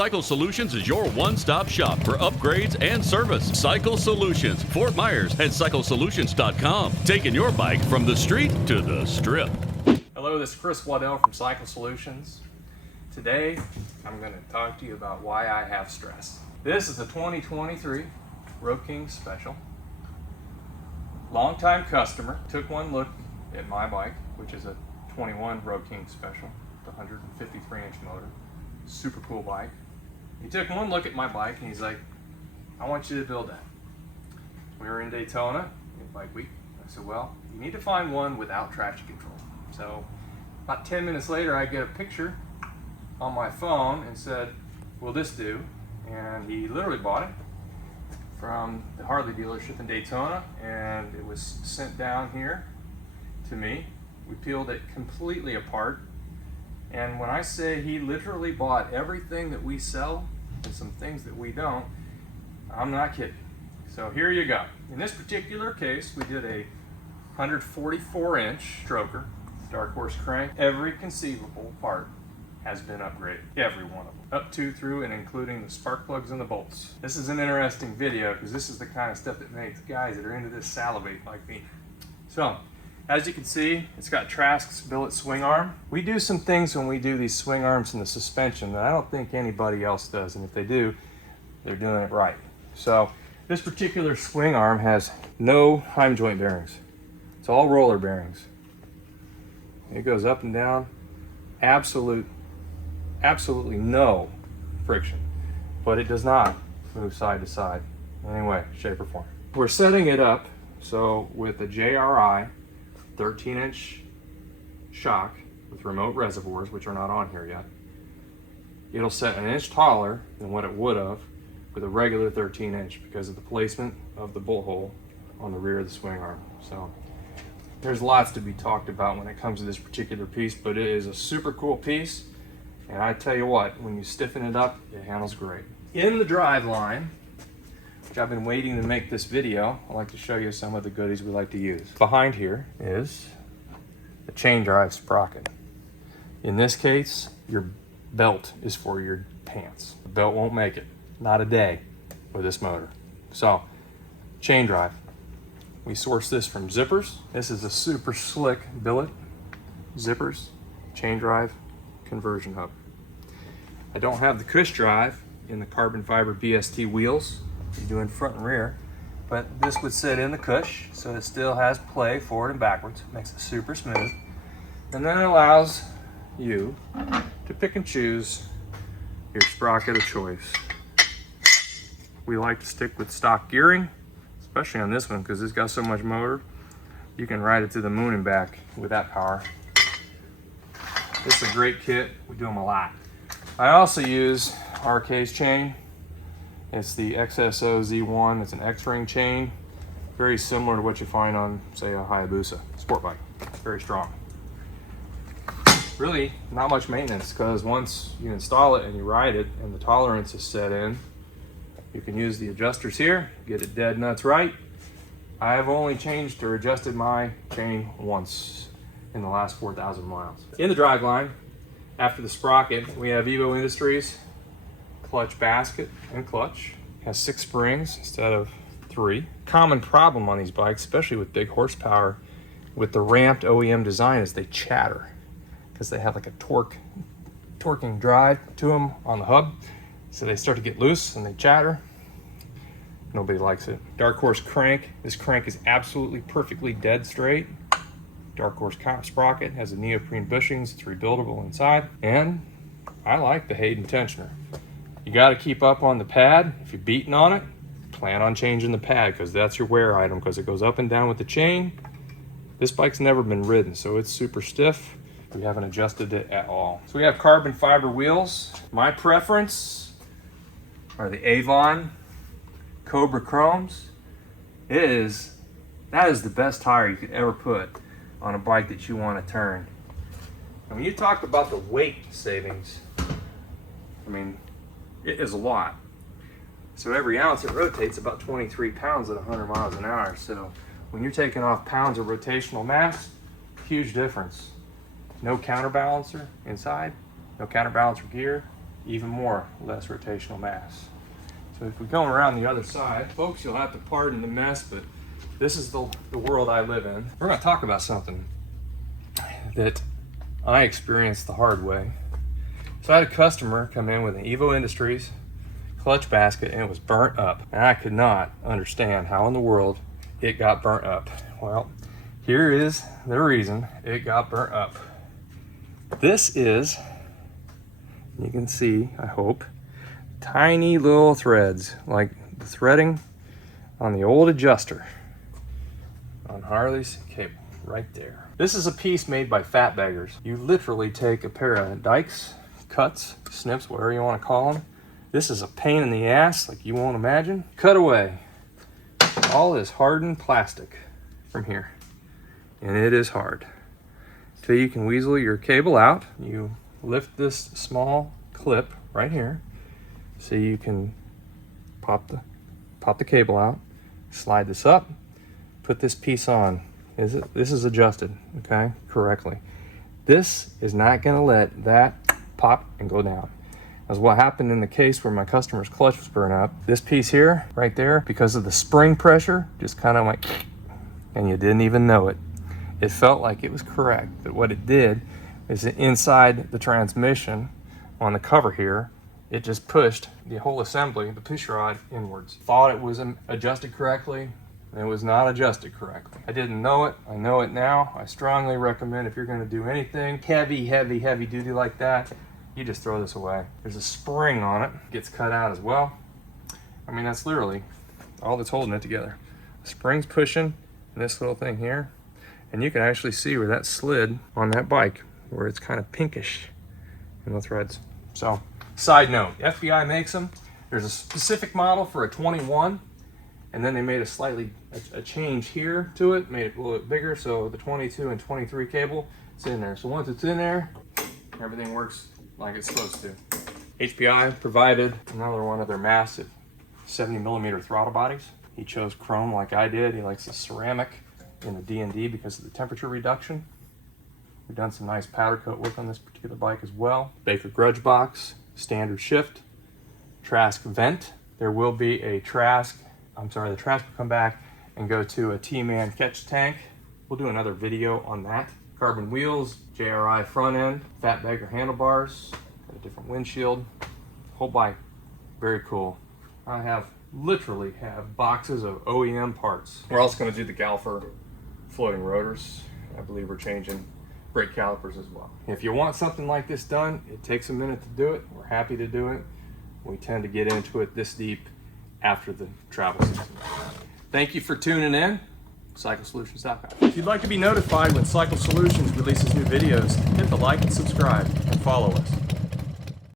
Cycle Solutions is your one-stop shop for upgrades and service. Cycle Solutions, Fort Myers, and CycleSolutions.com. Taking your bike from the street to the strip. Hello, this is Chris Waddell from Cycle Solutions. Today, I'm going to talk to you about why I have stress. This is a 2023 Road King Special. Longtime customer took one look at my bike, which is a 21 Road King Special, the 153-inch motor. Super cool bike. He took one look at my bike and he's like, I want you to build that. We were in Daytona in Bike Week. I said, well, you need to find one without traction control. So about 10 minutes later, I get a picture on my phone and said, will this do? And he literally bought it from the Harley dealership in Daytona, and it was sent down here to me. We peeled it completely apart. And when I say he literally bought everything that we sell and some things that we don't, I'm not kidding. So here you go. In this particular case, we did a 144-inch stroker, Darkhorse Crank. Every conceivable part has been upgraded. Every one of them. Up to, through, and including the spark plugs and the bolts. This is an interesting video because this is the kind of stuff that makes guys that are into this salivate like me. So, as you can see, it's got Trask's Billet swing arm. We do some things when we do these swing arms in the suspension that I don't think anybody else does, and if they do, they're doing it right. So this particular swing arm has no heim joint bearings. It's all roller bearings. It goes up and down, absolutely no friction, but it does not move side to side in any way, shape, or form. We're setting it up so with a JRI 13-inch shock with remote reservoirs, which are not on here yet, it'll set an inch taller than what it would have with a regular 13-inch because of the placement of the bolt hole on the rear of the swing arm. So there's lots to be talked about when it comes to this particular piece, but it is a super cool piece, and I tell you what, when you stiffen it up, it handles great. In the drive line, which I've been waiting to make this video, I'd like to show you some of the goodies we like to use. Behind here is the chain drive sprocket. In this case, your belt is for your pants. The belt won't make it, not a day, with this motor. So, chain drive. We source this from zippers. This is a super slick billet, zippers, chain drive, conversion hub. I don't have the cush drive in the carbon fiber BST wheels. You do in front and rear, but this would sit in the cush, so it still has play forward and backwards. Makes it super smooth, and then it allows you to pick and choose your sprocket of choice. We like to stick with stock gearing, especially on this one because it's got so much motor. You can ride it to the moon and back with that power. This is a great kit. We do them a lot. I also use RK's chain. It's the XSO Z1. It's an X-ring chain, very similar to what you find on, say, a Hayabusa sport bike. Very strong. Really, not much maintenance because once you install it and you ride it and the tolerance is set in, you can use the adjusters here, get it dead nuts right. I have only changed or adjusted my chain once in the last 4,000 miles. In the drive line, after the sprocket, we have Evo Industries Clutch basket and clutch. Has 6 springs instead of 3. Common problem on these bikes, especially with big horsepower, with the ramped OEM design, is they chatter because they have like a torquing drive to them on the hub, so they start to get loose and they chatter. Nobody likes it. Darkhorse Crank. This crank is absolutely perfectly dead straight. Darkhorse sprocket has a neoprene bushings. It's rebuildable inside, and I like the Hayden Tensioner. You got to keep up on the pad. If you're beating on it, plan on changing the pad because that's your wear item because it goes up and down with the chain. This bike's never been ridden, so it's super stiff. We haven't adjusted it at all. So we have carbon fiber wheels. My preference are the Avon Cobra Chromes. That is the best tire you could ever put on a bike that you want to turn. And when you talk about the weight savings, I mean, it is a lot. So every ounce it rotates about 23 pounds at 100 miles an hour. So when you're taking off pounds of rotational mass, huge difference. No counterbalancer inside, no counterbalancer gear. even more less rotational mass. So if we go around the other side, folks, you'll have to pardon the mess, but this is the world I live in. We're gonna talk about something that I experienced the hard way. So I had a customer come in with an Evo Industries clutch basket and it was burnt up. And I could not understand how in the world it got burnt up. Well, here is the reason it got burnt up. This is, you can see, I hope, tiny little threads, like the threading on the old adjuster on Harley's cable, right there. This is a piece made by fat beggars. You literally take a pair of dikes, cuts, snips, whatever you want to call them. This is a pain in the ass like you won't imagine. Cut away all this hardened plastic from here, and it is hard. Till you can weasel your cable out, you lift this small clip right here so you can pop the cable out, slide this up, put this piece on. This is adjusted, okay, correctly. This is not gonna let that pop and go down. That's what happened in the case where my customer's clutch was burned up. This piece here, right there, because of the spring pressure, just kind of went, and you didn't even know it. It felt like it was correct, but what it did is that inside the transmission on the cover here, it just pushed the whole assembly, the push rod, inwards. Thought it was adjusted correctly, and it was not adjusted correctly. I didn't know it, I know it now. I strongly recommend if you're gonna do anything heavy duty like that, you just throw this away. There's a spring on it, gets cut out as well. I mean, that's literally all that's holding it together. The spring's pushing this little thing here, and you can actually see where that slid on that bike, where it's kind of pinkish in the threads. So, side note, FBI makes them. There's a specific model for a 21, and then they made a change here to it, made it a little bit bigger, so the 22 and 23 cable, it's in there. So once it's in there, everything works like it's supposed to. HPI provided another one of their massive 70mm throttle bodies. He chose chrome like I did. He likes the ceramic in the D&D because of the temperature reduction. We've done some nice powder coat work on this particular bike as well. Baker grudge box, standard shift, Trask vent. There will be a Trask, the Trask will come back and go to a Tman Catch tank. We'll do another video on that. Carbon wheels, JRI front end, fat bagger handlebars, got a different windshield. Whole bike, very cool. I literally have boxes of OEM parts. We're also going to do the Galfer floating rotors. I believe we're changing brake calipers as well. If you want something like this done, it takes a minute to do it. We're happy to do it. We tend to get into it this deep after the travel season. Thank you for tuning in. CycleSolutions.com. If you'd like to be notified when Cycle Solutions releases new videos, hit the like and subscribe and follow us.